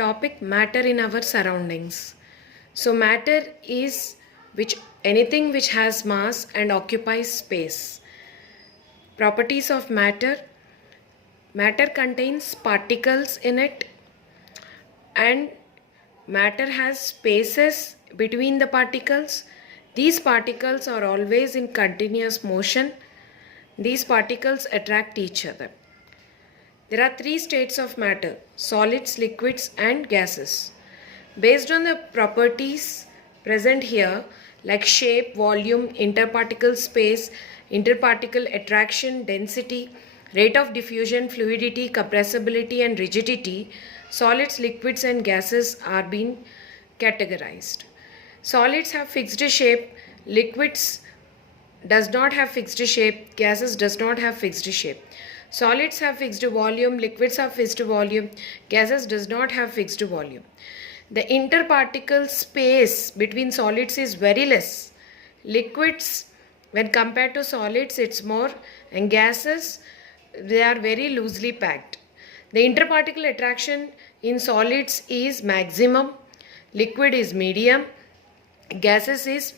topic matter in our surroundings. So matter is anything which has mass and occupies space. Properties of matter. Matter contains particles in it, and matter has spaces between the particles. These particles are always in continuous motion. These particles attract each other. There are three states of matter: solids, liquids and gases. Based on the properties present here, like shape, volume, interparticle space, interparticle attraction, density, rate of diffusion, fluidity, compressibility and rigidity, solids, liquids and gases are being categorized. Solids have fixed shape, liquids does not have fixed shape, gases does not have fixed shape. Solids have fixed volume, liquids have fixed volume, gases does not have fixed volume. The interparticle space between solids is very less. Liquids, when compared to solids, it's more, and gases, they are very loosely packed. The interparticle attraction in solids is maximum, liquid is medium, gases is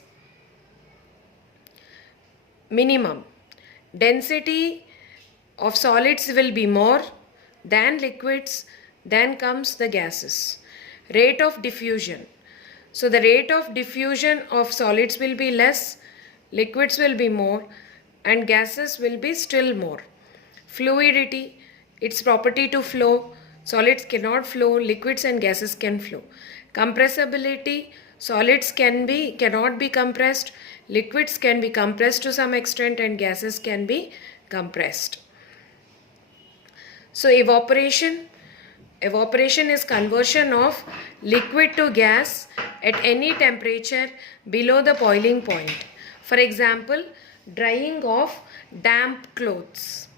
minimum. Density of solids will be more than liquids, then comes the gases. Rate of diffusion. So the rate of diffusion of solids will be less, liquids will be more, and gases will be still more. Fluidity, its property to flow. Solids cannot flow, liquids and gases can flow. Compressibility, solids cannot be compressed, liquids can be compressed to some extent, and gases can be compressed. So evaporation is conversion of liquid to gas at any temperature below the boiling point. For example, drying of damp clothes.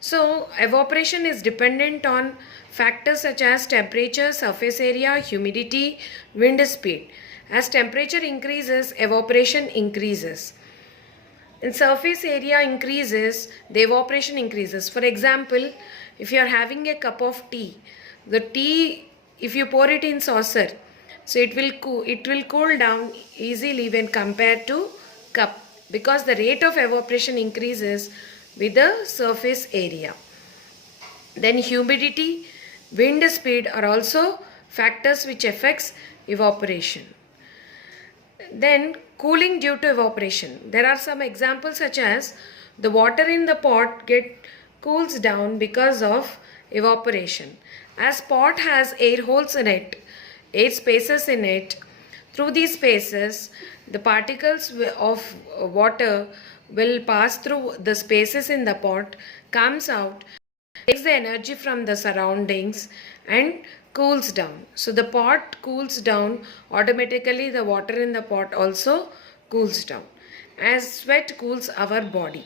So evaporation is dependent on factors such as temperature, surface area, humidity, wind speed. As temperature increases, evaporation increases. And surface area increases, the evaporation increases. For example, if you are having a cup of tea, the tea, if you pour it in saucer, so it will cool down easily when compared to cup, because the rate of evaporation increases with the surface area. Then humidity, wind speed are also factors which affects evaporation. Then cooling due to evaporation. There are some examples such as the water in the pot cools down because of evaporation. As pot has air holes in it, air spaces in it, through these spaces the particles of water will pass through the spaces in the pot, comes out, takes the energy from the surroundings and cools down. So the pot cools down, automatically the water in the pot also cools down. As sweat cools our body.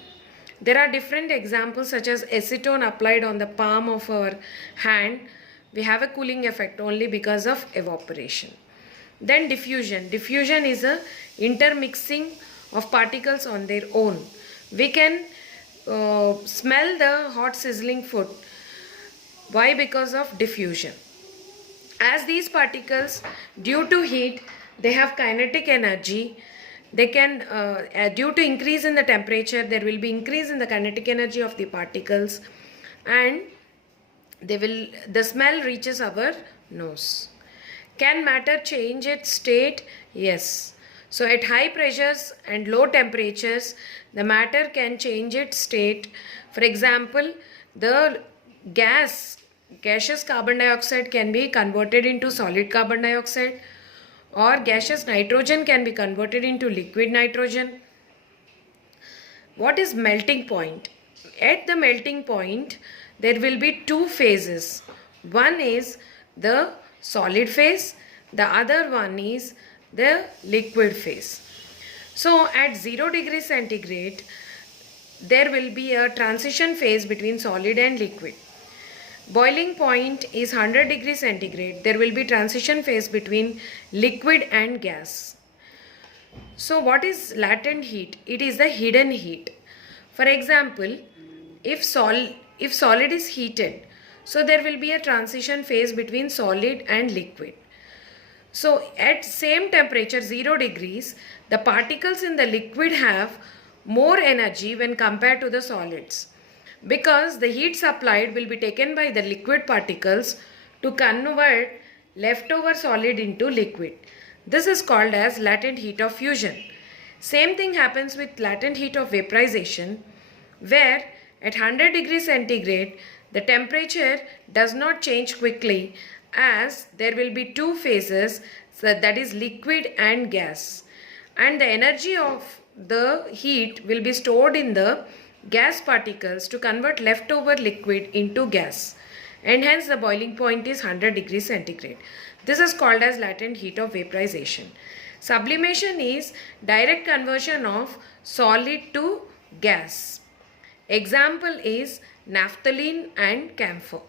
There are different examples such as acetone applied on the palm of our hand. We have a cooling effect only because of evaporation. Then diffusion. Diffusion is a intermixing of particles on their own. We can smell the hot sizzling food. Why? Because of diffusion. As these particles, due to heat, they have kinetic energy. They can, due to increase in the temperature, there will be increase in the kinetic energy of the particles, and the smell reaches our nose. Can matter change its state? Yes. So at high pressures and low temperatures, the matter can change its state. For example, the gaseous carbon dioxide can be converted into solid carbon dioxide, or gaseous nitrogen can be converted into liquid nitrogen. What is melting point? At the melting point, there will be two phases. One is the solid phase, the other one is the liquid phase. So at 0 degree centigrade, there will be a transition phase between solid and liquid. Boiling point is 100 degree centigrade. There will be transition phase between liquid and gas. So what is latent heat? It is the hidden heat. For example, if solid is heated, So there will be a transition phase between solid and liquid. So at same temperature 0 degrees, the particles in the liquid have more energy when compared to the solids, because the heat supplied will be taken by the liquid particles to convert leftover solid into liquid. This is called as latent heat of fusion. Same thing happens with latent heat of vaporization, where at 100 degrees centigrade the temperature does not change quickly, as there will be two phases, so that is liquid and gas, and the energy of the heat will be stored in the gas particles to convert leftover liquid into gas, and hence the boiling point is 100 degrees centigrade. This is called as latent heat of vaporization. Sublimation is direct conversion of solid to gas. Example is naphthalene and camphor.